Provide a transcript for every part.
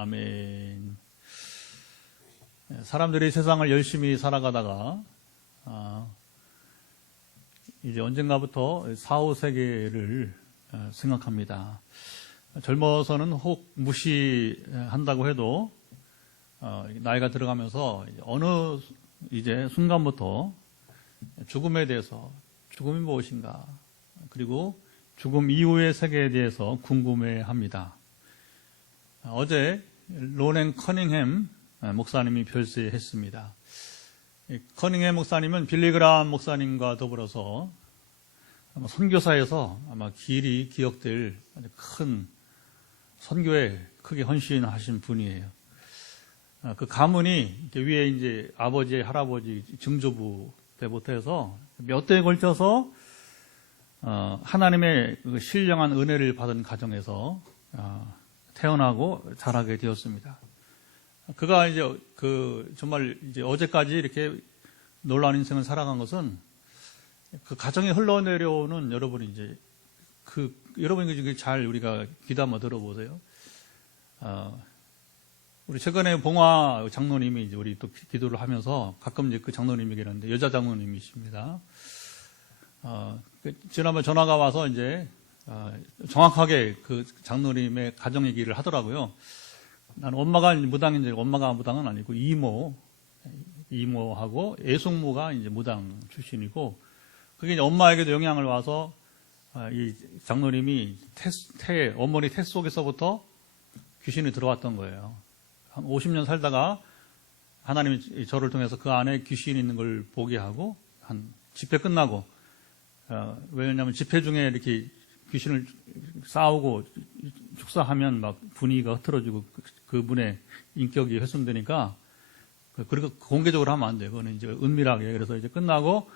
아멘. 사람들이 세상을 열심히 살아가다가 이제 언젠가부터 4, 5세계를 생각합니다. 젊어서는 혹 무시한다고 해도 나이가 들어가면서 어느 이제 순간부터 죽음에 대해서, 죽음이 무엇인가, 그리고 죽음 이후의 세계에 대해서 궁금해합니다. 어제 로렌 커닝햄 목사님이 별세했습니다. 커닝햄 목사님은 빌리그람 목사님과 더불어서 아마 선교사에서 아마 길이 기억될 아주 큰 선교에 크게 헌신하신 분이에요. 그 가문이 위에 이제 아버지, 할아버지, 증조부 때부터 해서 몇 대에 걸쳐서 하나님의 신령한 은혜를 받은 가정에서 태어나고 자라게 되었습니다. 그가 이제 정말 이제 어제까지 이렇게 놀라운 인생을 살아간 것은 그 가정에 흘러내려오는 여러분이 이제 여러분이 잘 우리가 귀담아 들어보세요. 우리 최근에 봉화 장로님이 이제 우리 또 기도를 하면서 가끔 이제 그 장로님이 계는데 여자 장로님이십니다. 지난번 전화가 와서 이제 정확하게 그 장로님의 가정 얘기를 하더라고요. 나는 엄마가 무당인데 엄마가 무당은 아니고 이모하고 애숙모가 이제 무당 출신이고 그게 이제 엄마에게도 영향을 와서 이 장로님이 어머니 태 속에서부터 귀신이 들어왔던 거예요. 한 50년 살다가 하나님이 저를 통해서 그 안에 귀신이 있는 걸 보게 하고 한 집회 끝나고 왜냐하면 집회 중에 이렇게 귀신을 싸우고 축사하면 막 분위기가 흐트러지고 그분의 인격이 훼손되니까 그리고 공개적으로 하면 안 돼요. 그거는 이제 은밀하게. 그래서 이제 끝나고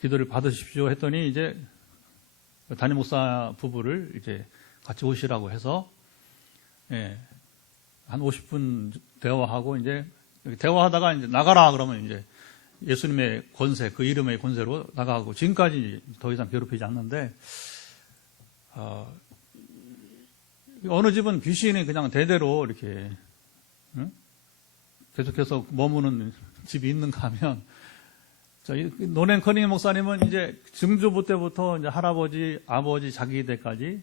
기도를 받으십시오 했더니 이제 담임 목사 부부를 이제 같이 오시라고 해서 한 50분 대화하고 이제 대화하다가 이제 나가라 그러면 이제 예수님의 권세, 그 이름의 권세로 나가고 지금까지 더 이상 괴롭히지 않는데 어느 집은 귀신이 그냥 대대로 이렇게 계속해서 머무는 집이 있는가 하면 노렌 커닝 목사님은 이제 증조부 때부터 이제 할아버지, 아버지, 자기 때까지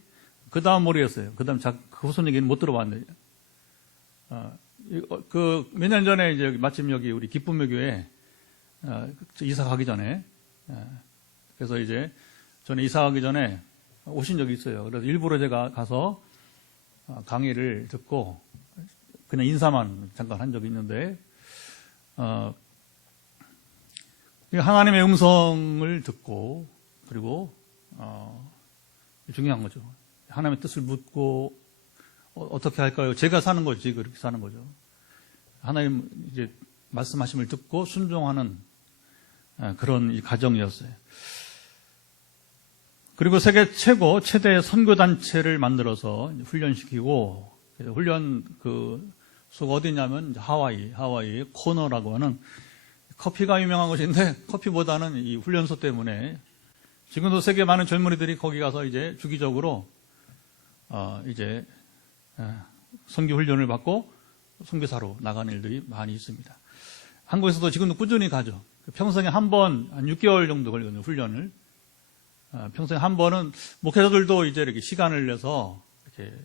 그 다음 모르겠어요. 그 다음 그 후손 얘기는 못 들어봤는데 몇 년 전에 이제 마침 여기 우리 기쁨묘교회 이사 가기 전에 그래서 이제 저는 이사 가기 전에 오신 적이 있어요. 그래서 일부러 제가 가서 강의를 듣고 그냥 인사만 잠깐 한 적이 있는데 하나님의 음성을 듣고 그리고 중요한 거죠. 하나님의 뜻을 묻고 어떻게 할까요? 제가 사는 거지 그렇게 사는 거죠. 하나님 이제 말씀하심을 듣고 순종하는 그런 가정이었어요. 그리고 세계 최대 선교단체를 만들어서 훈련시키고, 훈련 속 어디냐면 하와이 코너라고 하는 커피가 유명한 곳인데 커피보다는 이 훈련소 때문에 지금도 세계 많은 젊은이들이 거기 가서 이제 주기적으로 이제 선교 훈련을 받고 선교사로 나가는 일들이 많이 있습니다. 한국에서도 지금도 꾸준히 가죠. 평생에 한 번, 한 6개월 정도 걸리거든요, 훈련을. 평생에 한 번은 목회자들도 이제 이렇게 시간을 내서 이렇게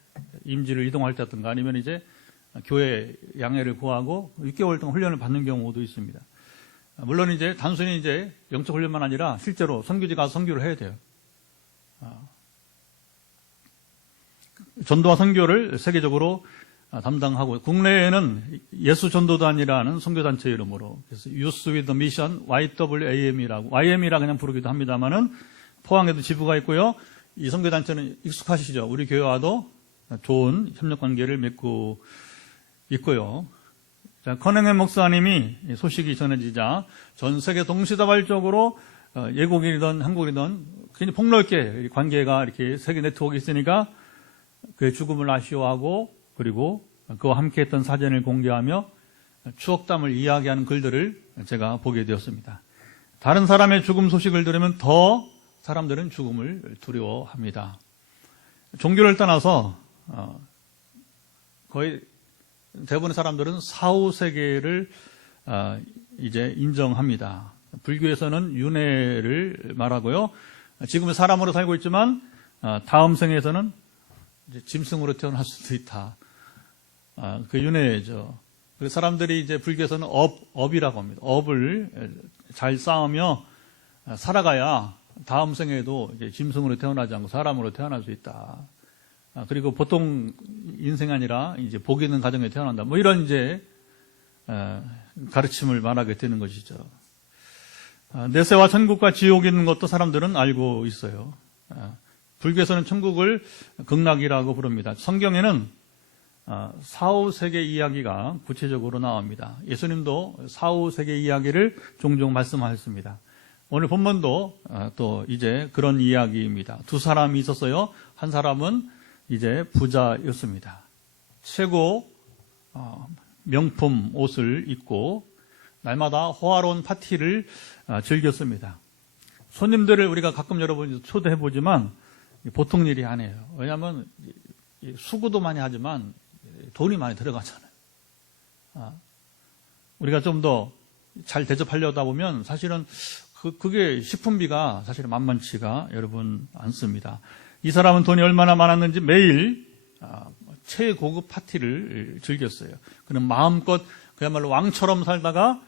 임지를 이동할 때든가 아니면 이제 교회 양해를 구하고 6개월 동안 훈련을 받는 경우도 있습니다. 물론 이제 단순히 이제 영적 훈련만 아니라 실제로 선교지 가서 선교를 해야 돼요. 전도와 선교를 세계적으로 담당하고 국내에는 예수전도단이라는 선교단체 이름으로 그래서 Youth with Mission YWAM이라고 YM이라 그냥 부르기도 합니다만은 포항에도 지부가 있고요. 이 선교단체는 익숙하시죠. 우리 교회와도 좋은 협력관계를 맺고 있고요. 커닝햄 목사님이 소식이 전해지자 전 세계 동시다발적으로 외국인이든 한국이든 굉장히 폭넓게 관계가 이렇게 세계 네트워크가 있으니까 그의 죽음을 아쉬워하고 그리고 그와 함께했던 사진을 공개하며 추억담을 이야기하는 글들을 제가 보게 되었습니다. 다른 사람의 죽음 소식을 들으면 더 사람들은 죽음을 두려워합니다. 종교를 떠나서 거의 대부분의 사람들은 사후세계를 이제 인정합니다. 불교에서는 윤회를 말하고요. 지금은 사람으로 살고 있지만 다음 생에서는 이제 짐승으로 태어날 수도 있다. 그 윤회죠. 그래서 사람들이 이제 불교에서는 업이라고 합니다. 업을 잘 쌓으며 살아가야 다음 생에도 이제 짐승으로 태어나지 않고 사람으로 태어날 수 있다. 그리고 보통 인생 아니라 이제 복 있는 가정에 태어난다. 뭐 이런 이제 가르침을 말하게 되는 것이죠. 내세와 천국과 지옥이 있는 것도 사람들은 알고 있어요. 불교에서는 천국을 극락이라고 부릅니다. 성경에는 사후세계 이야기가 구체적으로 나옵니다. 예수님도 사후세계 이야기를 종종 말씀하셨습니다. 오늘 본문도 또 이제 그런 이야기입니다. 두 사람이 있었어요. 한 사람은 이제 부자였습니다. 최고 명품 옷을 입고 날마다 호화로운 파티를 즐겼습니다. 손님들을 우리가 가끔 여러분 초대해보지만 보통 일이 아니에요. 왜냐하면 수고도 많이 하지만 돈이 많이 들어가잖아요. 우리가 좀 더 잘 대접하려다 보면 사실은 그게 식품비가 사실은 만만치가 여러분 않습니다. 이 사람은 돈이 얼마나 많았는지 매일 최고급 파티를 즐겼어요. 그는 마음껏 그야말로 왕처럼 살다가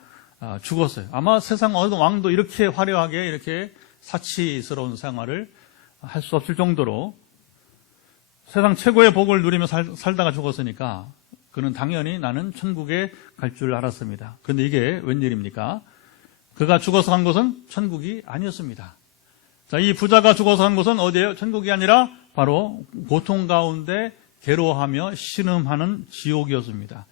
죽었어요. 아마 세상 어느 왕도 이렇게 화려하게 이렇게 사치스러운 생활을 할 수 없을 정도로 세상 최고의 복을 누리며 살다가 죽었으니까 그는 당연히 나는 천국에 갈 줄 알았습니다. 그런데 이게 웬일입니까? 그가 죽어서 간 곳은 천국이 아니었습니다. 자, 이 부자가 죽어서 간 곳은 어디예요? 천국이 아니라 바로 고통 가운데 괴로워하며 신음하는 지옥이었습니다.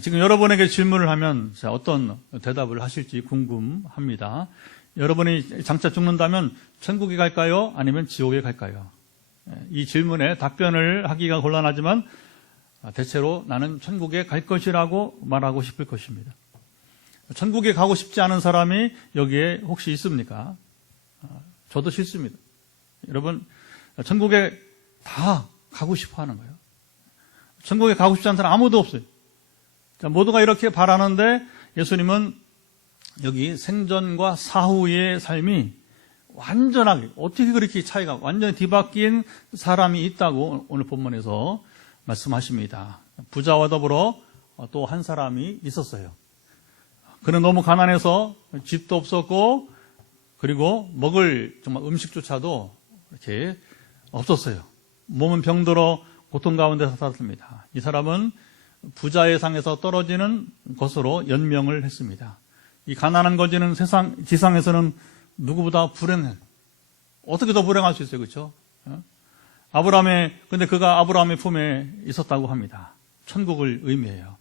지금 여러분에게 질문을 하면 어떤 대답을 하실지 궁금합니다. 여러분이 장차 죽는다면 천국에 갈까요? 아니면 지옥에 갈까요? 이 질문에 답변을 하기가 곤란하지만 대체로 나는 천국에 갈 것이라고 말하고 싶을 것입니다. 천국에 가고 싶지 않은 사람이 여기에 혹시 있습니까? 저도 싫습니다. 여러분, 천국에 다 가고 싶어 하는 거예요. 천국에 가고 싶지 않은 사람 아무도 없어요. 자, 모두가 이렇게 바라는데 예수님은 여기 생전과 사후의 삶이 완전하게, 어떻게 그렇게 차이가 완전히 뒤바뀐 사람이 있다고 오늘 본문에서 말씀하십니다. 부자와 더불어 또 한 사람이 있었어요. 그는 너무 가난해서 집도 없었고 그리고 먹을 정말 음식조차도 이렇게 없었어요. 몸은 병들어 고통 가운데 살았습니다. 이 사람은 부자의 상에서 떨어지는 것으로 연명을 했습니다. 이 가난한 거지는 지상에서는 누구보다 불행해. 어떻게 더 불행할 수 있어요, 그렇죠? 근데 그가 아브라함의 품에 있었다고 합니다. 천국을 의미해요.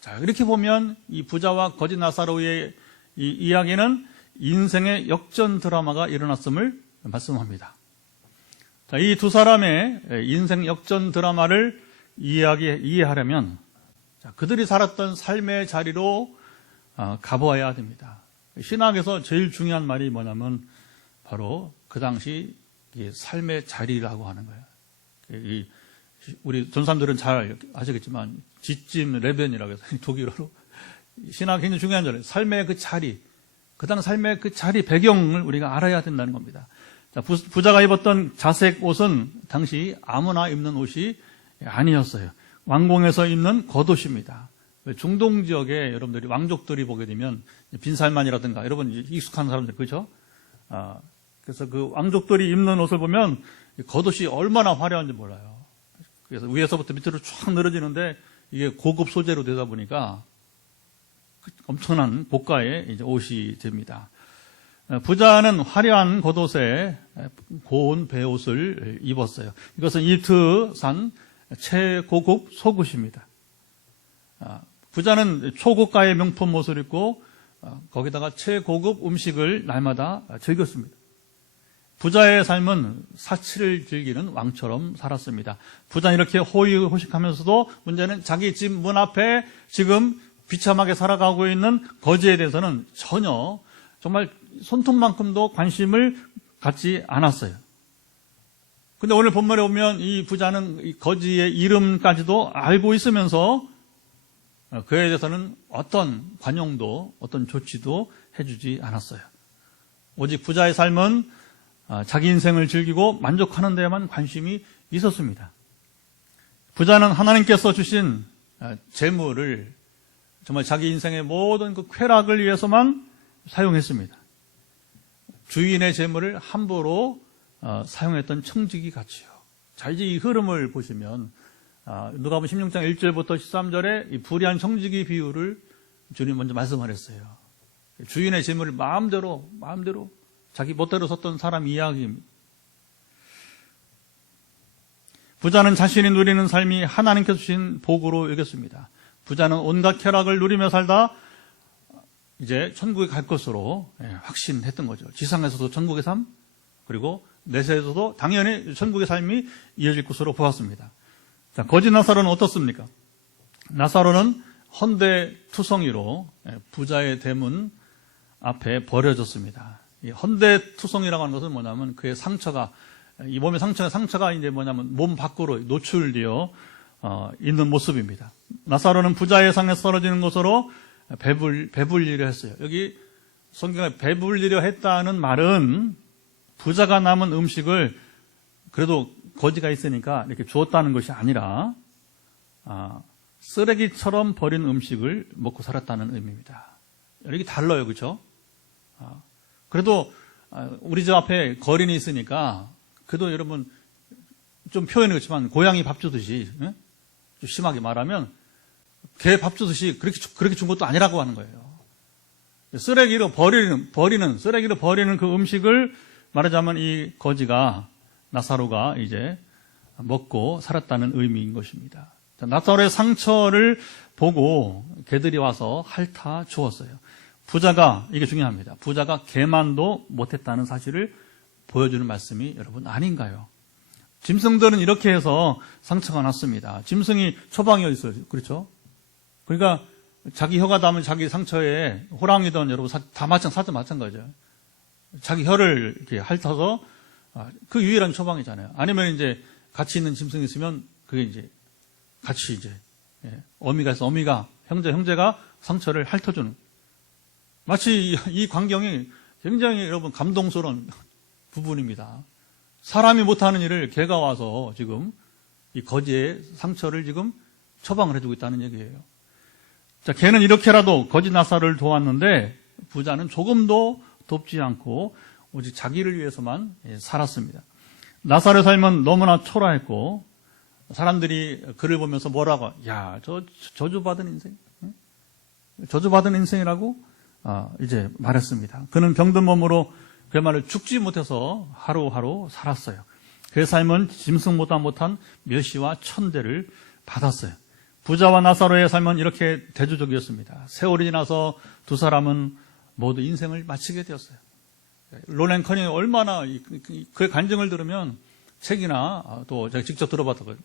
자, 이렇게 보면 이 부자와 거지 나사로의 이 이야기는 인생의 역전 드라마가 일어났음을 말씀합니다. 자, 이 두 사람의 인생 역전 드라마를 이해하려면 그들이 살았던 삶의 자리로 가보아야 됩니다. 신학에서 제일 중요한 말이 뭐냐면 바로 그 당시 삶의 자리라고 하는 거예요. 우리 전사님들은 잘 아시겠지만 지찜 레벤이라고 해서 독일어로 신학이 굉장히 중요한 자리예요. 삶의 그 자리, 그 당 삶의 그 자리 배경을 우리가 알아야 된다는 겁니다. 자, 부자가 입었던 자색 옷은 당시 아무나 입는 옷이 아니었어요. 왕궁에서 입는 겉옷입니다. 중동 지역에 여러분들이 왕족들이 보게 되면 빈살만이라든가 여러분 익숙한 사람들 그렇죠? 그래서 그 왕족들이 입는 옷을 보면 겉옷이 얼마나 화려한지 몰라요. 그래서 위에서부터 밑으로 쫙 늘어지는데 이게 고급 소재로 되다 보니까 엄청난 고가의 이제 옷이 됩니다. 부자는 화려한 겉옷에 고운 베옷을 입었어요. 이것은 이집트산 최고급 속옷입니다. 부자는 초고가의 명품 옷을 입고 거기다가 최고급 음식을 날마다 즐겼습니다. 부자의 삶은 사치를 즐기는 왕처럼 살았습니다. 부자는 이렇게 호의호식하면서도 문제는 자기 집 문 앞에 지금 비참하게 살아가고 있는 거지에 대해서는 전혀 정말 손톱만큼도 관심을 갖지 않았어요. 근데 오늘 본문에 보면 이 부자는 이 거지의 이름까지도 알고 있으면서 그에 대해서는 어떤 관용도 어떤 조치도 해주지 않았어요. 오직 부자의 삶은 자기 인생을 즐기고 만족하는 데에만 관심이 있었습니다. 부자는 하나님께서 주신 재물을 정말 자기 인생의 모든 그 쾌락을 위해서만 사용했습니다. 주인의 재물을 함부로 사용했던 청지기 같이요. 자, 이제 이 흐름을 보시면 누가복음 16장 1절부터 13절에 이 불의한 청지기 비유를 주님 먼저 말씀하셨어요. 주인의 재물을 마음대로 자기 멋대로 썼던 사람 이야기입니다. 부자는 자신이 누리는 삶이 하나님께서 주신 복으로 여겼습니다. 부자는 온갖 쾌락을 누리며 살다 이제 천국에 갈 것으로 확신했던 거죠. 지상에서도 천국의 삶, 그리고 내세에서도 당연히 천국의 삶이 이어질 것으로 보았습니다. 자, 거지 나사로는 어떻습니까? 나사로는 헌데투성이로 부자의 대문 앞에 버려졌습니다. 이 헌데투성이라고 하는 것은 뭐냐면 그의 상처가, 이 몸의 상처가 이제 뭐냐면 몸 밖으로 노출되어 있는 모습입니다. 나사로는 부자의 상에서 떨어지는 것으로 배불리려 했어요. 여기 성경에 배불리려 했다는 말은 부자가 남은 음식을 그래도 거지가 있으니까 이렇게 주었다는 것이 아니라 쓰레기처럼 버린 음식을 먹고 살았다는 의미입니다. 이게 달라요, 그렇죠? 그래도 우리 집 앞에 거린이 있으니까 그래도 여러분 좀 표현이 그렇지만 고양이 밥 주듯이, 좀 심하게 말하면 개 밥 주듯이 그렇게 준 것도 아니라고 하는 거예요. 쓰레기로 버리는 그 음식을 말하자면 이 거지가 나사로가 이제 먹고 살았다는 의미인 것입니다. 나사로의 상처를 보고 개들이 와서 핥아 주었어요. 부자가, 이게 중요합니다. 부자가 개만도 못했다는 사실을 보여주는 말씀이 여러분 아닌가요? 짐승들은 이렇게 해서 상처가 났습니다. 짐승이 처방이 어디 있어요? 그렇죠? 그러니까 자기 혀가 닿으면 자기 상처에 호랑이든 여러분 다 마찬가지죠. 자기 혀를 이렇게 핥아서 그 유일한 처방이잖아요. 아니면 이제 같이 있는 짐승이 있으면 그게 이제 같이 이제 어미가 있어 어미가 형제가 상처를 핥아주는, 마치 이 광경이 굉장히 여러분 감동스러운 부분입니다. 사람이 못하는 일을 개가 와서 지금 이 거지의 상처를 지금 처방을 해주고 있다는 얘기예요. 자, 개는 이렇게라도 거지 나사를 도왔는데 부자는 조금도 돕지 않고 오직 자기를 위해서만 살았습니다. 나사로의 삶은 너무나 초라했고 사람들이 그를 보면서 뭐라고, 야, 저 저주받은 인생, 저주받은 인생이라고 이제 말했습니다. 그는 병든 몸으로 그야말로 죽지 못해서 하루하루 살았어요. 그의 삶은 짐승보다 못한 멸시와 천대를 받았어요. 부자와 나사로의 삶은 이렇게 대조적이었습니다. 세월이 지나서 두 사람은 모두 인생을 마치게 되었어요. 로렌 커닝이 얼마나 그의 간증을 들으면 책이나 또 제가 직접 들어봤거든요.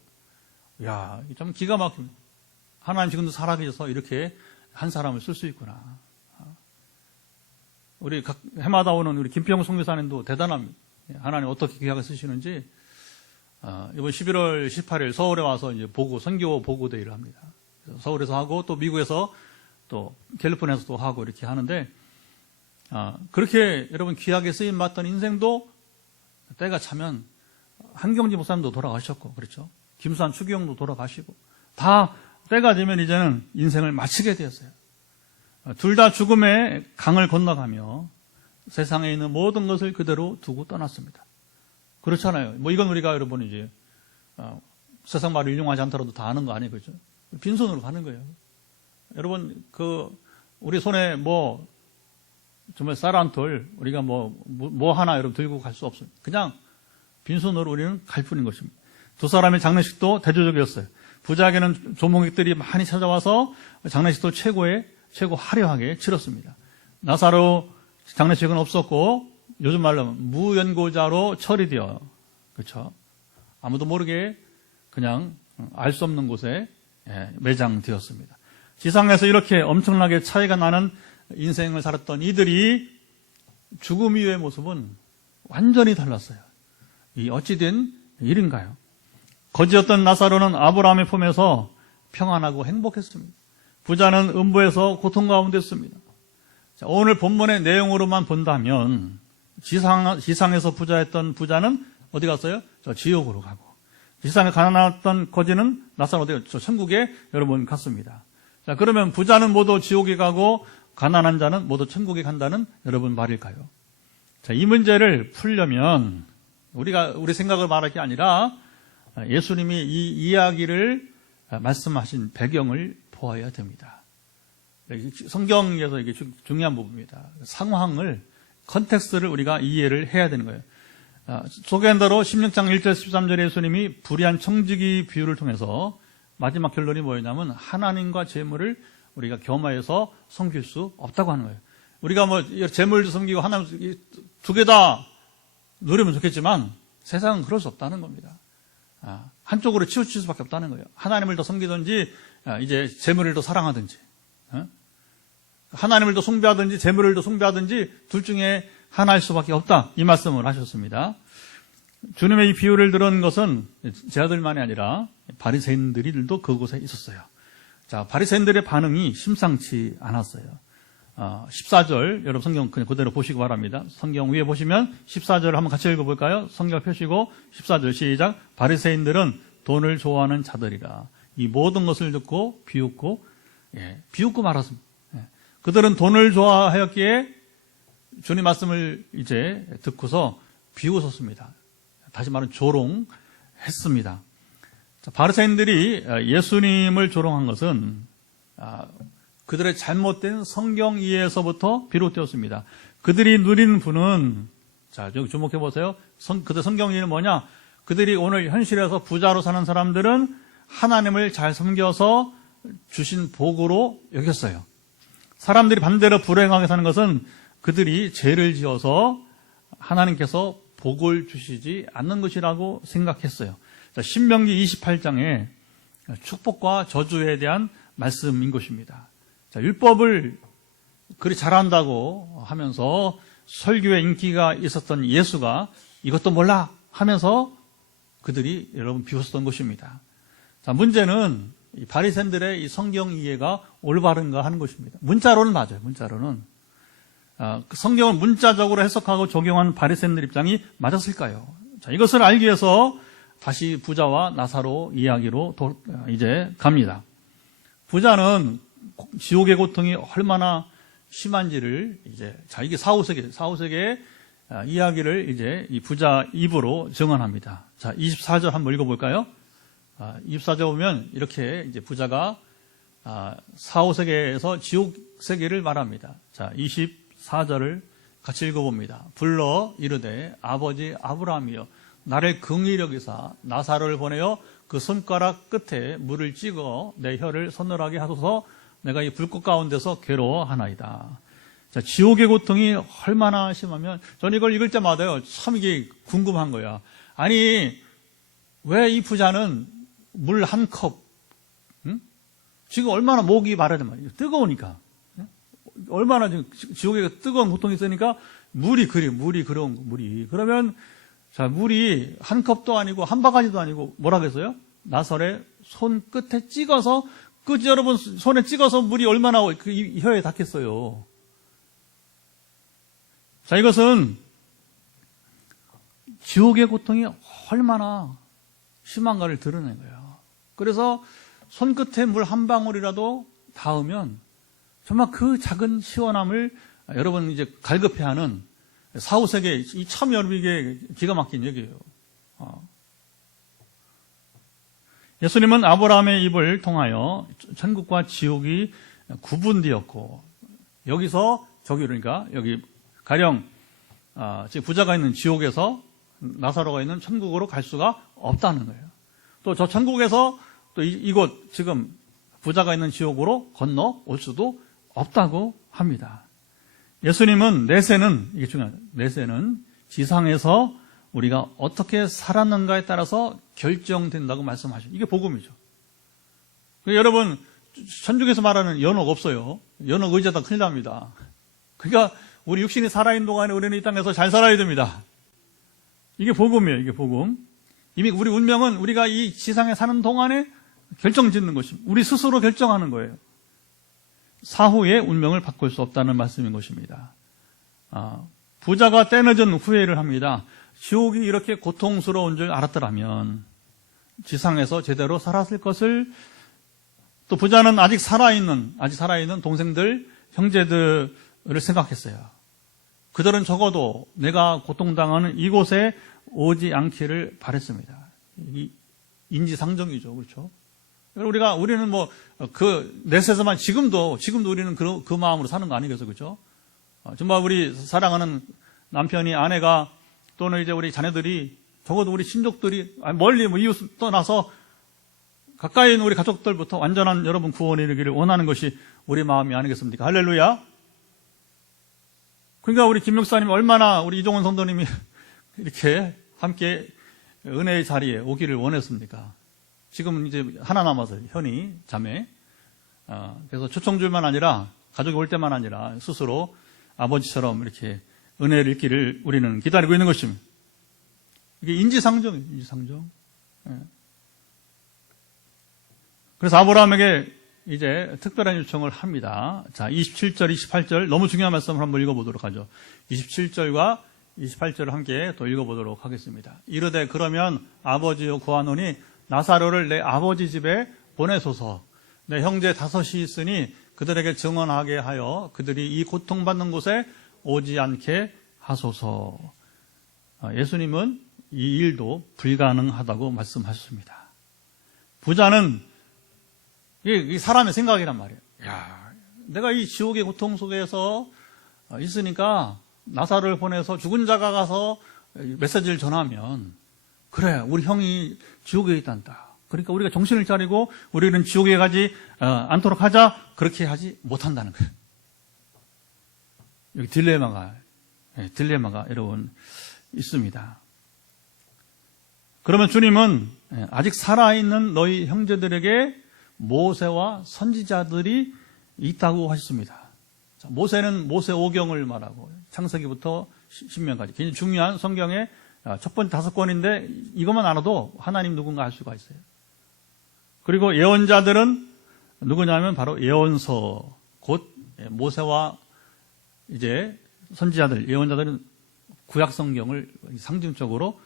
야, 좀 기가 막힙니다. 하나님 지금도 살아계셔서 이렇게 한 사람을 쓸 수 있구나. 우리 각 해마다 오는 우리 김평 선교사님도 대단합니다. 하나님 어떻게 귀하게 쓰시는지. 이번 11월 18일 서울에 와서 이제 선교 보고 대회를 합니다. 서울에서 하고 또 미국에서 또 캘리포니아에서도 하고 이렇게 하는데, 그렇게 여러분 귀하게 쓰임 받던 인생도 때가 차면 한경지 목사님도 돌아가셨고, 그렇죠? 김수환 추기영도 돌아가시고, 다 때가 되면 이제는 인생을 마치게 되었어요. 둘 다 죽음의 강을 건너가며 세상에 있는 모든 것을 그대로 두고 떠났습니다. 그렇잖아요. 뭐 이건 우리가 여러분 이제 세상 말을 인용하지 않더라도 다 아는 거 아니에요, 그렇죠? 빈손으로 가는 거예요. 여러분 우리 손에 뭐 정말 쌀 한 톨 우리가 뭐 하나 여러분 들고 갈 수 없어요. 그냥 빈손으로 우리는 갈 뿐인 것입니다. 두 사람의 장례식도 대조적이었어요. 부자에게는 조문객들이 많이 찾아와서 장례식도 최고 화려하게 치렀습니다. 나사로 장례식은 없었고 요즘 말로 무연고자로 처리되어, 그렇죠? 아무도 모르게 그냥 알 수 없는 곳에 매장되었습니다. 지상에서 이렇게 엄청나게 차이가 나는 인생을 살았던 이들이 죽음 이후의 모습은 완전히 달랐어요. 이 어찌된 일인가요? 거지였던 나사로는 아브라함의 품에서 평안하고 행복했습니다. 부자는 음부에서 고통 가운데 있습니다. 자, 오늘 본문의 내용으로만 본다면 지상에서 부자였던 부자는 어디 갔어요? 저 지옥으로 가고, 지상에 가난했던 거지는 나사로 어디 저 천국에 여러분 갔습니다. 자, 그러면 부자는 모두 지옥에 가고 가난한 자는 모두 천국에 간다는 여러분 말일까요? 자, 이 문제를 풀려면 우리 생각을 말할 게 아니라 예수님이 이 이야기를 말씀하신 배경을 보아야 됩니다. 성경에서 이게 중요한 부분입니다. 상황을, 컨텍스트를 우리가 이해를 해야 되는 거예요. 소개한 대로 16장 1절 13절에 예수님이 불의한 청지기 비유를 통해서 마지막 결론이 뭐였냐면 하나님과 재물을 우리가 겸하여서 섬길 수 없다고 하는 거예요. 우리가 뭐 재물도 섬기고 하나님 두 개 다 누리면 좋겠지만 세상은 그럴 수 없다는 겁니다. 한쪽으로 치우칠 수밖에 없다는 거예요. 하나님을 더 섬기든지 이제 재물을 더 사랑하든지, 하나님을 더 숭배하든지 재물을 더 숭배하든지 둘 중에 하나일 수밖에 없다, 이 말씀을 하셨습니다. 주님의 이 비유를 들은 것은 제자들만이 아니라 바리새인들도 그곳에 있었어요. 자, 바리새인들의 반응이 심상치 않았어요. 14절 여러분 성경 그냥 그대로 보시기 바랍니다. 성경 위에 보시면 14절을 한번 같이 읽어볼까요? 성경 펴시고 14절 시작. 바리새인들은 돈을 좋아하는 자들이라 이 모든 것을 듣고 비웃고, 비웃고 말았습니다. 그들은 돈을 좋아하였기에 주님 말씀을 이제 듣고서 비웃었습니다. 다시 말하면 조롱했습니다. 바리새인들이 예수님을 조롱한 것은 그들의 잘못된 성경 이해에서부터 비롯되었습니다. 그들이 누린 분은, 자, 여기 주목해 보세요. 그들 성경 이해는 뭐냐? 그들이 오늘 현실에서 부자로 사는 사람들은 하나님을 잘 섬겨서 주신 복으로 여겼어요. 사람들이 반대로 불행하게 사는 것은 그들이 죄를 지어서 하나님께서 복을 주시지 않는 것이라고 생각했어요. 자, 신명기 28장에 축복과 저주에 대한 말씀인 것입니다. 자, 율법을 그리 잘한다고 하면서 설교에 인기가 있었던 예수가 이것도 몰라 하면서 그들이 여러분 비웃었던 것입니다. 자, 문제는 이 바리새인들의 이 성경 이해가 올바른가 하는 것입니다. 문자로는 맞아요. 문자로는 성경을 문자적으로 해석하고 적용한 바리새인들 입장이 맞았을까요? 자, 이것을 알기 위해서 다시 부자와 나사로 이야기로 이제 갑니다. 부자는 지옥의 고통이 얼마나 심한지를 이제, 자, 이게 사후세계의 이야기를 이제 이 부자 입으로 증언합니다. 자, 24절 한번 읽어볼까요? 24절 보면 이렇게 이제 부자가 사후세계에서 지옥세계를 말합니다. 자, 24절을 같이 읽어봅니다. 불러 이르되 아버지 아브라함이여 나를 긍휼히 여기사 나사로를 보내어 그 손가락 끝에 물을 찍어 내 혀를 서늘하게 하소서 내가 이 불꽃 가운데서 괴로워하나이다. 자, 지옥의 고통이 얼마나 심하면 저는 이걸 읽을 때마다요 참 이게 궁금한 거야. 아니 왜 이 부자는 물 한 컵, 지금 얼마나 목이 마르단 말이에요. 뜨거우니까. 얼마나 지금 지옥에 뜨거운 고통이 있으니까 물이 그러운 거, 물이. 그러면 자, 물이 한 컵도 아니고 한 바가지도 아니고 뭐라 그랬어요? 나설의 손 끝에 찍어서, 그지 여러분 손에 찍어서 물이 얼마나 그 혀에 닿겠어요. 자, 이것은 지옥의 고통이 얼마나 심한가를 드러낸 거예요. 그래서 손끝에 물 한 방울이라도 닿으면 정말 그 작은 시원함을 여러분 이제 갈급해하는 사후세계, 이 참 여러분 이게 기가 막힌 얘기예요. 예수님은 아브라함의 입을 통하여 천국과 지옥이 구분되었고 여기서 저기 그러니까 여기 가령 지금 부자가 있는 지옥에서 나사로가 있는 천국으로 갈 수가 없다는 거예요. 또 저 천국에서 또 이곳 지금 부자가 있는 지옥으로 건너올 수도 없다고 합니다. 예수님은 내세는, 이게 중요합니다. 내세는 지상에서 우리가 어떻게 살았는가에 따라서 결정된다고 말씀하시죠. 이게 복음이죠. 여러분 천국에서 말하는 연옥 없어요. 연옥 의자다 큰일 납니다. 그러니까 우리 육신이 살아있는 동안에 우리는 이 땅에서 잘 살아야 됩니다. 이게 복음이에요. 이게 복음. 이미 우리 운명은 우리가 이 지상에 사는 동안에 결정짓는 것입니다. 우리 스스로 결정하는 거예요. 사후의 운명을 바꿀 수 없다는 말씀인 것입니다. 부자가 때늦은 후회를 합니다. 지옥이 이렇게 고통스러운 줄 알았더라면 지상에서 제대로 살았을 것을. 또 부자는 아직 살아있는 동생들, 형제들을 생각했어요. 그들은 적어도 내가 고통당하는 이곳에 오지 않기를 바랬습니다. 인지상정이죠, 그렇죠? 우리는 넷에서만 지금도 우리는 그 마음으로 사는 거 아니겠어요, 그렇죠? 정말 우리 사랑하는 남편이, 아내가, 또는 이제 우리 자녀들이, 적어도 우리 친족들이 멀리 이웃 떠나서 가까이 있는 우리 가족들부터 완전한 여러분 구원이 이르기를 원하는 것이 우리 마음이 아니겠습니까? 할렐루야. 그러니까 우리 김 목사님 얼마나 우리 이종원 성도님이 이렇게 함께 은혜의 자리에 오기를 원했습니까? 지금 이제 하나 남아서 현이 자매. 그래서 초청줄만 아니라 가족이 올 때만 아니라 스스로 아버지처럼 이렇게 은혜를 읽기를 우리는 기다리고 있는 것입니다. 이게 인지상정이에요, 인지상정. 그래서 아브라함에게 이제 특별한 요청을 합니다. 자, 27절, 28절 너무 중요한 말씀을 한번 읽어보도록 하죠. 27절과 28절을 함께 또 읽어보도록 하겠습니다. 이르되 그러면 아버지여 구하노니 나사로를 내 아버지 집에 보내소서. 내 형제 5이 있으니 그들에게 증언하게 하여 그들이 이 고통받는 곳에 오지 않게 하소서. 예수님은 이 일도 불가능하다고 말씀하셨습니다. 부자는 이게 사람의 생각이란 말이에요. 야, 내가 이 지옥의 고통 속에서 있으니까 나사로를 보내서 죽은 자가 가서 메시지를 전하면, 그래, 우리 형이 지옥에 있단다. 그러니까 우리가 정신을 차리고 우리는 지옥에 가지 않도록 하자. 그렇게 하지 못한다는 거예요. 여기 딜레마가 여러분 있습니다. 그러면 주님은 아직 살아있는 너희 형제들에게 모세와 선지자들이 있다고 하셨습니다. 모세는 모세오경을 말하고 창세기부터 신명까지 굉장히 중요한 성경의 첫 번째 5권인데 이것만 알아도 하나님 누군가 알 수가 있어요. 그리고 예언자들은 누구냐면 바로 예언서, 곧 모세와 이제 선지자들, 예언자들은 구약 성경을 상징적으로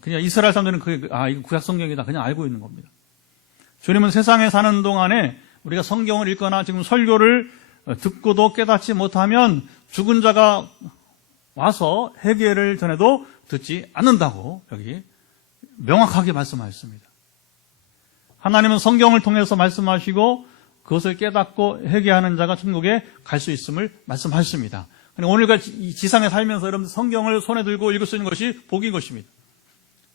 그냥 이스라엘 사람들은 이거 구약 성경이다 그냥 알고 있는 겁니다. 주님은 세상에 사는 동안에 우리가 성경을 읽거나 지금 설교를 듣고도 깨닫지 못하면 죽은 자가 와서 회개를 전해도 듣지 않는다고 여기 명확하게 말씀하셨습니다. 하나님은 성경을 통해서 말씀하시고 그것을 깨닫고 회개하는 자가 천국에 갈 수 있음을 말씀하셨습니다. 오늘같이 지상에 살면서 여러분들 성경을 손에 들고 읽을 수 있는 것이 복인 것입니다.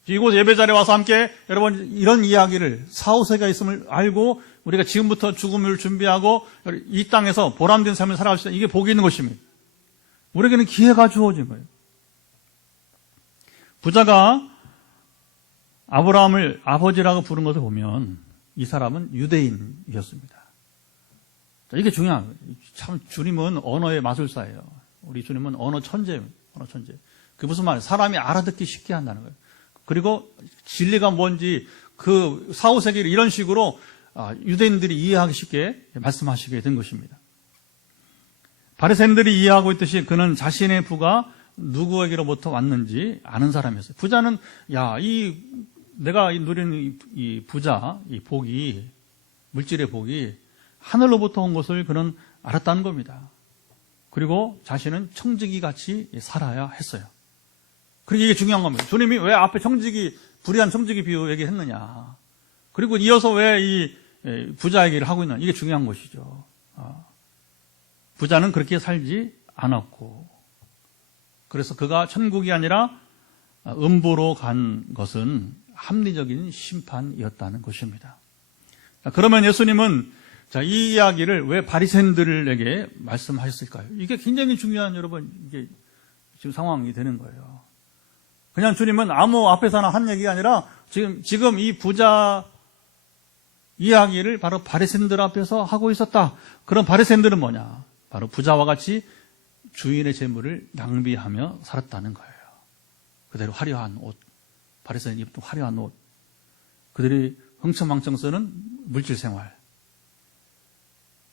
이곳 예배자리에 와서 함께 여러분 이런 이야기를 4-5세가 있음을 알고 우리가 지금부터 죽음을 준비하고 이 땅에서 보람된 삶을 살아갈 수 있는 이게 복이 있는 것입니다. 우리에게는 기회가 주어진 거예요. 부자가 아브라함을 아버지라고 부른 것을 보면 이 사람은 유대인이었습니다. 이게 중요한 거예요. 참 주님은 언어의 마술사예요. 우리 주님은 언어 천재예요. 언어 천재. 그게 무슨 말이에요? 사람이 알아듣기 쉽게 한다는 거예요. 그리고 진리가 뭔지 그 4-5세기를 이런 식으로 유대인들이 이해하기 쉽게 말씀하시게 된 것입니다. 바리새인들이 이해하고 있듯이 그는 자신의 부가 누구에게로부터 왔는지 아는 사람이었어요. 부자는 내가 누리는 이 부자, 이 복이, 물질의 복이 하늘로부터 온 것을 그는 알았다는 겁니다. 그리고 자신은 청지기 같이 살아야 했어요. 그리고 이게 중요한 겁니다. 주님이 왜 앞에 불의한 청지기 비유 얘기했느냐. 그리고 이어서 왜 이 부자 얘기를 하고 있느냐. 이게 중요한 것이죠. 부자는 그렇게 살지 않았고, 그래서 그가 천국이 아니라 음부로 간 것은 합리적인 심판이었다는 것입니다. 그러면 예수님은 이 이야기를 왜 바리새인들에게 말씀하셨을까요? 이게 굉장히 중요한 여러분 이게 지금 상황이 되는 거예요. 그냥 주님은 아무 앞에서나 한 얘기가 아니라 지금 이 부자 이야기를 바로 바리새인들 앞에서 하고 있었다. 그럼 바리새인들은 뭐냐? 바로 부자와 같이 주인의 재물을 낭비하며 살았다는 거예요. 그대로 화려한 옷, 바리새인이 입던 화려한 옷, 그들이 흥청망청 쓰는 물질 생활.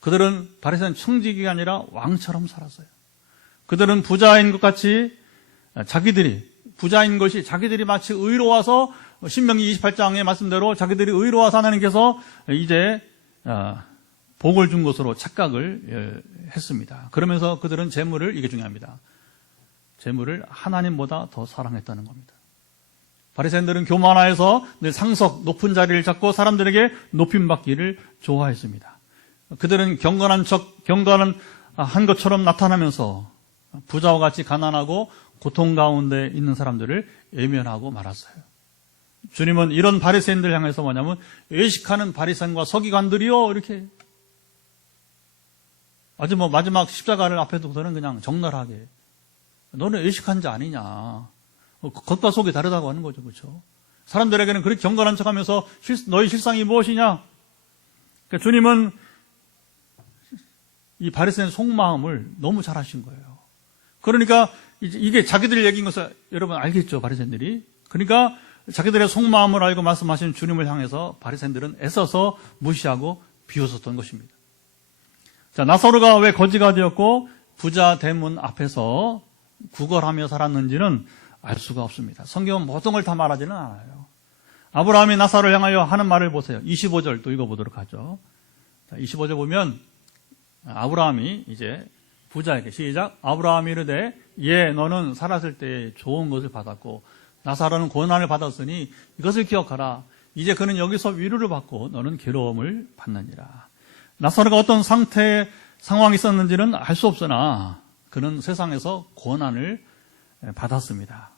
그들은 바리새인 청지기가 아니라 왕처럼 살았어요. 그들은 부자인 것 같이 부자인 것이 자기들이 마치 의로워서 신명기 28장의 말씀대로 자기들이 의로워서 하나님께서 이제 복을 준 것으로 착각을 했습니다. 그러면서 그들은 재물을, 이게 중요합니다, 재물을 하나님보다 더 사랑했다는 겁니다. 바리새인들은 교만하여서 늘 상석, 높은 자리를 잡고 사람들에게 높임받기를 좋아했습니다. 그들은 경건한 한 것처럼 나타나면서 부자와 같이 가난하고 고통 가운데 있는 사람들을 외면하고 말았어요. 주님은 이런 바리새인들 향해서 뭐냐면, 외식하는 바리새인과 서기관들이요, 이렇게 아주 마지막 십자가를 앞에 두고서는 그냥 적나라하게, 너는 외식한 자 아니냐, 겉과 속이 다르다고 하는 거죠. 그렇죠? 사람들에게는 그렇게 경건한 척하면서 너희 실상이 무엇이냐? 그러니까 주님은 이 바리새인 속마음을 너무 잘 아신 거예요. 그러니까 이게 자기들 얘기인 것을 여러분 알겠죠, 바리새인들이. 그러니까 자기들의 속마음을 알고 말씀하신 주님을 향해서 바리새인들은 애써서 무시하고 비웃었던 것입니다. 자, 나사로가 왜 거지가 되었고 부자 대문 앞에서 구걸하며 살았는지는 알 수가 없습니다. 성경은 모든 걸 다 말하지는 않아요. 아브라함이 나사로를 향하여 하는 말을 보세요. 25절 또 읽어보도록 하죠. 자, 25절 보면 아브라함이 이제 부자에게, 시작, 아브라함이 이르되 예, 너는 살았을 때 좋은 것을 받았고 나사로는 고난을 받았으니 이것을 기억하라. 이제 그는 여기서 위로를 받고 너는 괴로움을 받느니라. 나사로가 어떤 상황이 있었는지는 알 수 없으나 그는 세상에서 고난을 받았습니다.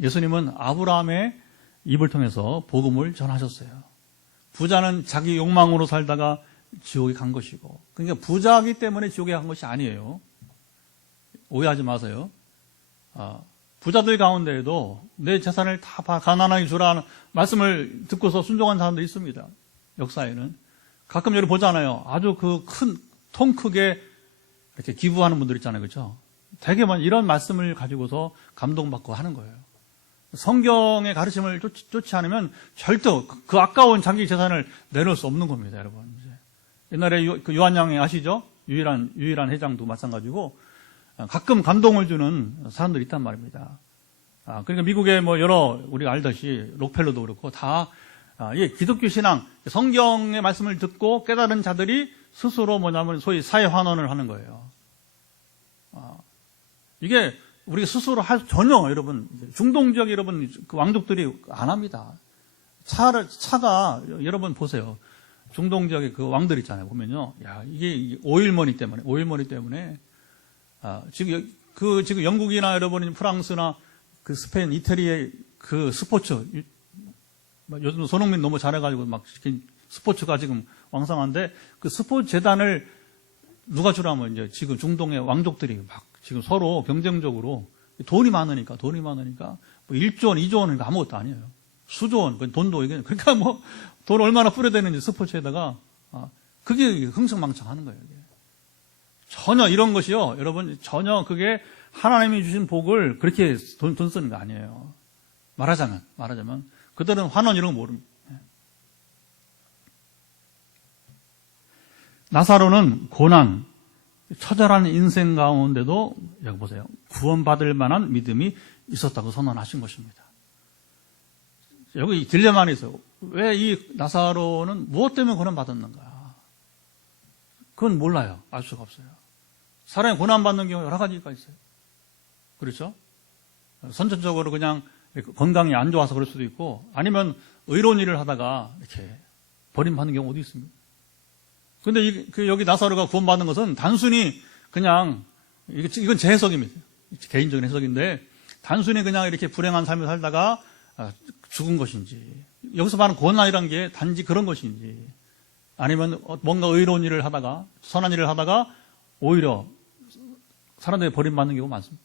예수님은 아브라함의 입을 통해서 복음을 전하셨어요. 부자는 자기 욕망으로 살다가 지옥에 간 것이고, 그러니까 부자이기 때문에 지옥에 간 것이 아니에요. 오해하지 마세요. 부자들 가운데에도 내 재산을 다 가난하게 주라는 말씀을 듣고서 순종한 사람들이 있습니다. 역사에는 가끔 여러분 보잖아요. 아주 통 크게 이렇게 기부하는 분들 있잖아요. 그렇죠? 되게 이런 말씀을 가지고서 감동받고 하는 거예요. 성경의 가르침을 쫓지 않으면 절대 그 아까운 자기 재산을 내놓을 수 없는 겁니다, 여러분. 옛날에 그 요한양이 아시죠? 유일한 회장도 마찬가지고 가끔 감동을 주는 사람들이 있단 말입니다. 그러니까 미국의 우리가 알듯이 록펠러도 그렇고 다 기독교 신앙, 성경의 말씀을 듣고 깨달은 자들이 스스로 소위 사회 환원을 하는 거예요. 이게 우리가 스스로 전혀 여러분, 중동 지역 여러분, 그 왕족들이 안 합니다. 차가 여러분 보세요. 중동 지역의 그 왕들 있잖아요. 보면요. 야, 이게 오일머니 때문에, 지금 영국이나 여러분, 프랑스나 그 스페인, 이태리의 그 스포츠, 요즘 손흥민 너무 잘해가지고 스포츠가 지금 왕성한데 그 스포츠 재단을 누가 주라면 이제 지금 중동의 왕족들이 지금 서로 경쟁적으로 돈이 많으니까 1조 원, 2조 원은 아무것도 아니에요. 수조 원, 돈도 이게 그러니까 돈 얼마나 뿌려대는지 스포츠에다가 그게 흥청망청하는 거예요. 이게. 전혀 이런 것이요, 여러분, 전혀 그게 하나님이 주신 복을 그렇게 돈 쓰는 거 아니에요. 말하자면 그들은 환원 이런 거 모릅니다. 나사로는 고난, 처절한 인생 가운데도 여기 보세요. 구원받을 만한 믿음이 있었다고 선언하신 것입니다. 여기 딜레마가 있어요. 왜 이 나사로는 무엇 때문에 고난받았는가? 그건 몰라요. 알 수가 없어요. 사람이 고난받는 경우 여러 가지가 있어요. 그렇죠? 선천적으로 그냥 건강이 안 좋아서 그럴 수도 있고, 아니면 의로운 일을 하다가 이렇게 버림받는 경우도 있습니다. 근데 여기 나사로가 구원받는 것은 단순히 그냥, 이건 제 해석입니다. 개인적인 해석인데, 단순히 그냥 이렇게 불행한 삶을 살다가 죽은 것인지, 여기서 말하는 고난이라는 게 단지 그런 것인지, 아니면 뭔가 의로운 일을 하다가, 선한 일을 하다가 오히려 사람들이 버림받는 경우가 많습니다.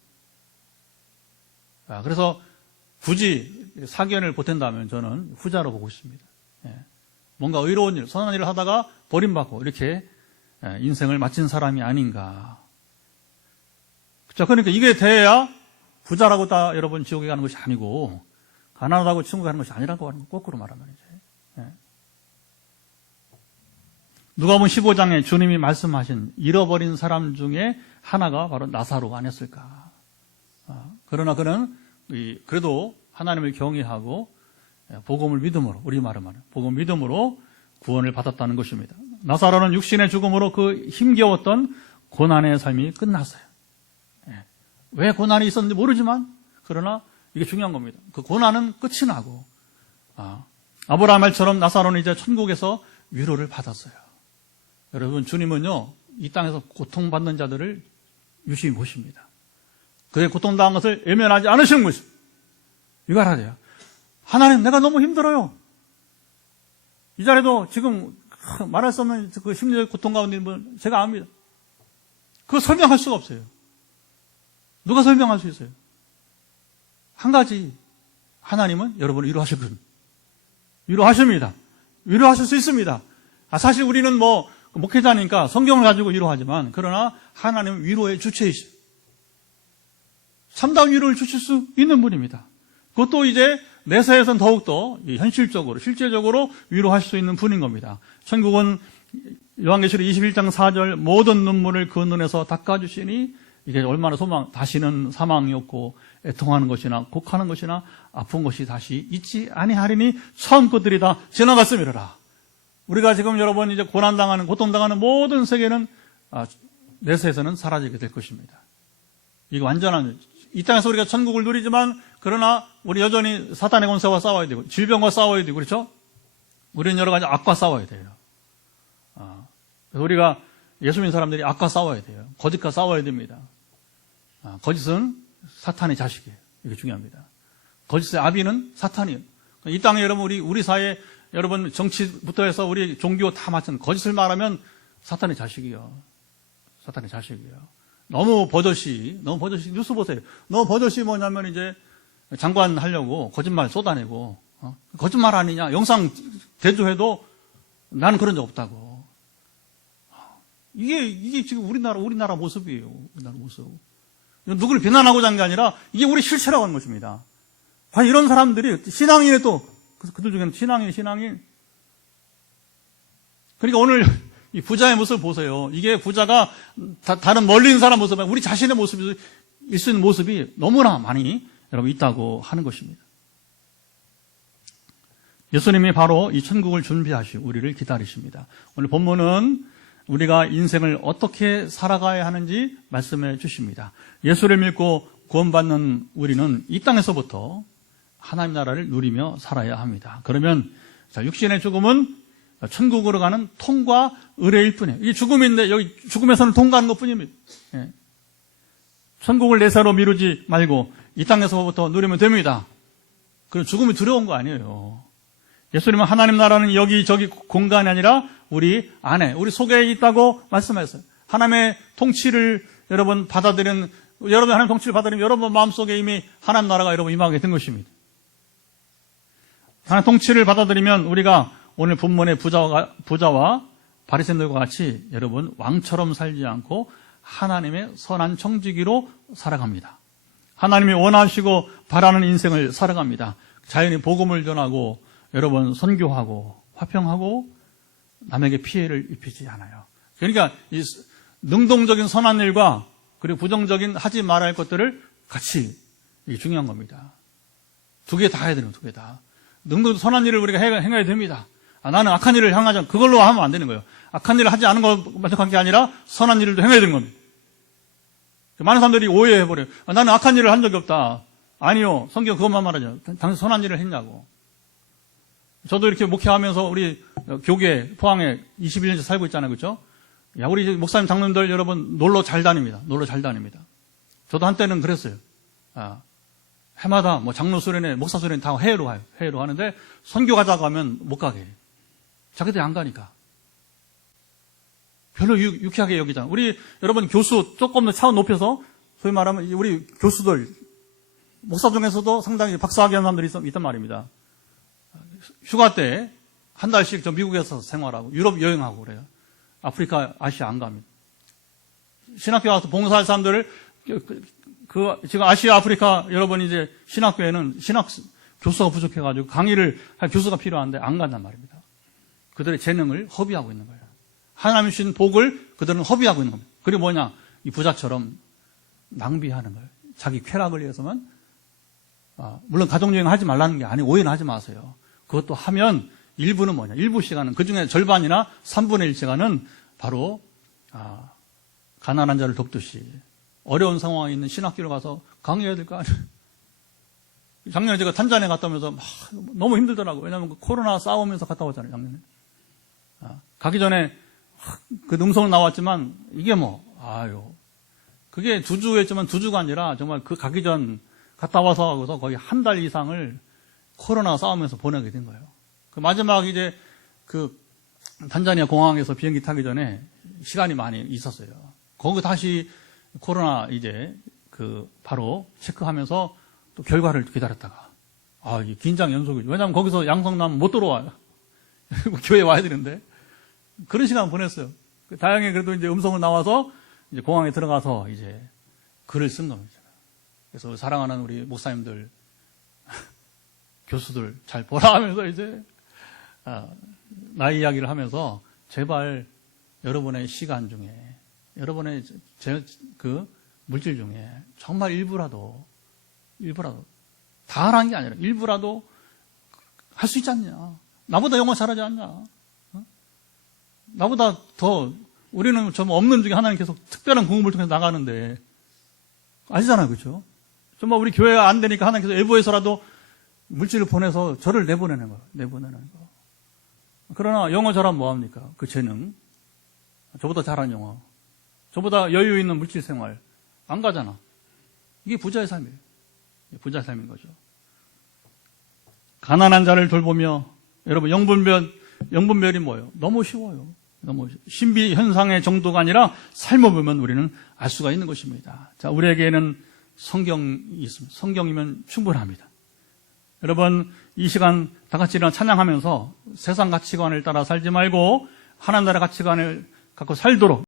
그래서 굳이 사견을 보탠다면 저는 후자로 보고 있습니다. 뭔가 의로운 일, 선한 일을 하다가 버림받고 이렇게 인생을 마친 사람이 아닌가. 그렇죠? 그러니까 이게 돼야 부자라고 다 여러분 지옥에 가는 것이 아니고 가난하다고 천국에 가는 것이 아니라고 하는 거 거꾸로 말하면 이제. 누가복음 15장에 주님이 말씀하신 잃어버린 사람 중에 하나가 바로 나사로가 아니었을까. 그러나 그는 그래도 하나님을 경외하고 복음을 믿음으로, 우리 말은 복음 믿음으로 구원을 받았다는 것입니다. 나사로는 육신의 죽음으로 그 힘겨웠던 고난의 삶이 끝났어요. 왜 고난이 있었는지 모르지만 그러나 이게 중요한 겁니다. 그 고난은 끝이 나고 아브라함 말처럼 나사로는 이제 천국에서 위로를 받았어요. 여러분, 주님은요 이 땅에서 고통받는 자들을 유심히 보십니다. 그의 고통당한 것을 외면하지 않으시는 것입니다. 이거 알아야 돼요. 하나님, 내가 너무 힘들어요. 이 자리도 지금 말할 수 없는 그 심리적 고통 가운데 있는 분 제가 압니다. 그거 설명할 수가 없어요. 누가 설명할 수 있어요? 한 가지, 하나님은 여러분을 위로하실 겁니다. 위로하십니다. 위로하실 수 있습니다. 사실 우리는 목회자니까 성경을 가지고 위로하지만, 그러나 하나님은 위로의 주체이시죠. 참다운 위로를 주실 수 있는 분입니다. 그것도 이제 내세에서는 더욱더 현실적으로, 실제적으로 위로할 수 있는 분인 겁니다. 천국은 요한계시록 21장 4절 모든 눈물을 그 눈에서 닦아주시니, 이게 얼마나 다시는 사망이 없고 애통하는 것이나 곡하는 것이나 아픈 것이 다시 있지 아니하리니 처음 것들이 다 지나갔음이로라. 우리가 지금 여러분 이제 고난당하는, 고통당하는 모든 세계는 내세에서는 사라지게 될 것입니다. 이거 완전한, 이 땅에서 우리가 천국을 누리지만 그러나 우리 여전히 사탄의 권세와 싸워야 되고 질병과 싸워야 되고, 그렇죠? 우리는 여러 가지 악과 싸워야 돼요. 그래서 우리가 예수 믿는 사람들이 악과 싸워야 돼요. 거짓과 싸워야 됩니다. 거짓은 사탄의 자식이에요. 이게 중요합니다. 거짓의 아비는 사탄이에요. 이 땅에 여러분, 우리 사회에 여러분 정치부터 해서 우리 종교 다 마찬가지. 거짓을 말하면 사탄의 자식이에요. 사탄의 자식이에요. 너무 버젓이 뉴스 보세요. 너무 버젓이 뭐냐면 이제 장관 하려고 거짓말 쏟아내고, 거짓말 아니냐, 영상 대조해도 나는 그런 적 없다고. 이게 지금 우리나라 모습이에요. 우리나라 모습. 누구를 비난하고자 하는 게 아니라 이게 우리 실체라고 하는 것입니다. 과연 이런 사람들이 신앙인에 또, 그들 중에는 신앙인. 그러니까 오늘 이 부자의 모습을 보세요. 이게 부자가 다른 멀리 있는 사람 모습이, 우리 자신의 모습일 수 있는 모습이 너무나 많이 여러분 있다고 하는 것입니다. 예수님이 바로 이 천국을 준비하시고 우리를 기다리십니다. 오늘 본문은 우리가 인생을 어떻게 살아가야 하는지 말씀해 주십니다. 예수를 믿고 구원받는 우리는 이 땅에서부터 하나님 나라를 누리며 살아야 합니다. 그러면 육신의 죽음은 천국으로 가는 통과 의례일 뿐이에요. 이게 죽음인데 여기 죽음에서는 통과하는 것뿐입니다. 천국을 내세로 미루지 말고 이 땅에서부터 누리면 됩니다. 그럼 죽음이 두려운 거 아니에요. 예수님은 하나님 나라는 여기저기 공간이 아니라 우리 안에, 우리 속에 있다고 말씀하셨어요. 하나님의 통치를 여러분 받아들이는, 여러분 하나님의 통치를 받아들이면 여러분 마음속에 이미 하나님 나라가 여러분 임하게 된 것입니다. 하나님 통치를 받아들이면 우리가 오늘 본문의 부자와 바리새인들과 같이 여러분 왕처럼 살지 않고 하나님의 선한 청지기로 살아갑니다. 하나님이 원하시고 바라는 인생을 살아갑니다. 자연히 복음을 전하고 여러분 선교하고 화평하고 남에게 피해를 입히지 않아요. 그러니까 이 능동적인 선한 일과 그리고 부정적인 하지 말아야 할 것들을 같이, 이게 중요한 겁니다. 두 개 다 해야 되는, 두 개 다. 능동 선한 일을 우리가 행해야 됩니다. 나는 악한 일을 향하지, 그걸로 하면 안 되는 거예요. 악한 일을 하지 않은 것 만족한 게 아니라 선한 일도 행해야 되는 겁니다. 많은 사람들이 오해해버려요. 나는 악한 일을 한 적이 없다. 아니요. 성경 그것만 말하죠. 당신 선한 일을 했냐고. 저도 이렇게 목회하면서 우리 교계 포항에 21년째 살고 있잖아요. 그렇죠? 야, 우리 목사님 장로님들 여러분 놀러 잘 다닙니다. 놀러 잘 다닙니다. 저도 한때는 그랬어요. 해마다 뭐 장로 수련회, 목사 수련회 다 해외로 가요. 해외로 가는데 선교 가자고 하면 못 가게 해요. 자기들이 안 가니까. 별로 유쾌하게 여기잖아요. 우리 여러분 교수 조금 더 차원 높여서 소위 말하면 우리 교수들, 목사 중에서도 상당히 박사학위 하는 사람들이 있단 말입니다. 휴가 때 한 달씩 저 미국에서 생활하고 유럽 여행하고 그래요. 아프리카, 아시아 안 갑니다. 신학교 와서 봉사할 사람들을 지금 아시아, 아프리카 여러분 이제 신학교에는 교수가 부족해가지고 강의를 할 교수가 필요한데 안 간단 말입니다. 그들의 재능을 허비하고 있는 거예요. 하나님 주신 복을 그들은 허비하고 있는 겁니다. 그리고 뭐냐? 이 부자처럼 낭비하는 거예요. 자기 쾌락을 위해서만. 물론 가정여행 하지 말라는 게 아니고 오해는 하지 마세요. 그것도 하면 일부는 뭐냐? 일부 시간은 그중에 절반이나 3분의 1 시간은 바로 가난한 자를 돕듯이 어려운 상황에 있는 신학교를 가서 강의해야 될 거 아니에요. 작년에 제가 탄자니아 갔다 오면서 너무 힘들더라고요. 왜냐하면 그 코로나 싸우면서 갔다 왔잖아요, 작년에. 가기 전에 그 음성은 나왔지만 이게 그게 2주였지만 2주가 아니라 정말 그 가기 전 갔다 와서 거의 한 달 이상을 코로나 싸우면서 보내게 된 거예요. 그 마지막 이제 그 탄자니아 공항에서 비행기 타기 전에 시간이 많이 있었어요. 거기 다시 코로나 이제 바로 체크하면서 또 결과를 기다렸다가 이 긴장 연속이죠. 왜냐하면 거기서 양성 나면 못 들어와요. 교회 와야 되는데 그런 시간 보냈어요. 다행히 그래도 이제 음성을 나와서 이제 공항에 들어가서 이제 글을 쓴 겁니다. 그래서 사랑하는 우리 목사님들, 교수들 잘 보라 하면서 이제 나의 이야기를 하면서 제발 여러분의 시간 중에 여러분의 그 물질 중에 정말 일부라도 다 하라는 게 아니라 일부라도 할 수 있지 않냐. 나보다 영어 잘하지 않냐. 나보다 더 우리는 정말 없는 중에 하나는 계속 특별한 공부를 통해서 나가는데 아시잖아요. 그렇죠? 정말 우리 교회가 안 되니까 하나님께서 외부에서라도 물질을 보내서 저를 내보내는 거. 그러나 영어 잘하면 뭐합니까? 그 재능. 저보다 잘하는 영어. 저보다 여유 있는 물질 생활. 안 가잖아. 이게 부자의 삶이에요. 부자의 삶인 거죠. 가난한 자를 돌보며 여러분 영분별이 뭐예요? 너무 쉬워요. 신비 현상의 정도가 아니라 삶을 보면 우리는 알 수가 있는 것입니다. 자, 우리에게는 성경이 있습니다. 성경이면 충분합니다. 여러분, 이 시간 다 같이 일어나 찬양하면서 세상 가치관을 따라 살지 말고 하나님 나라 가치관을 갖고 살도록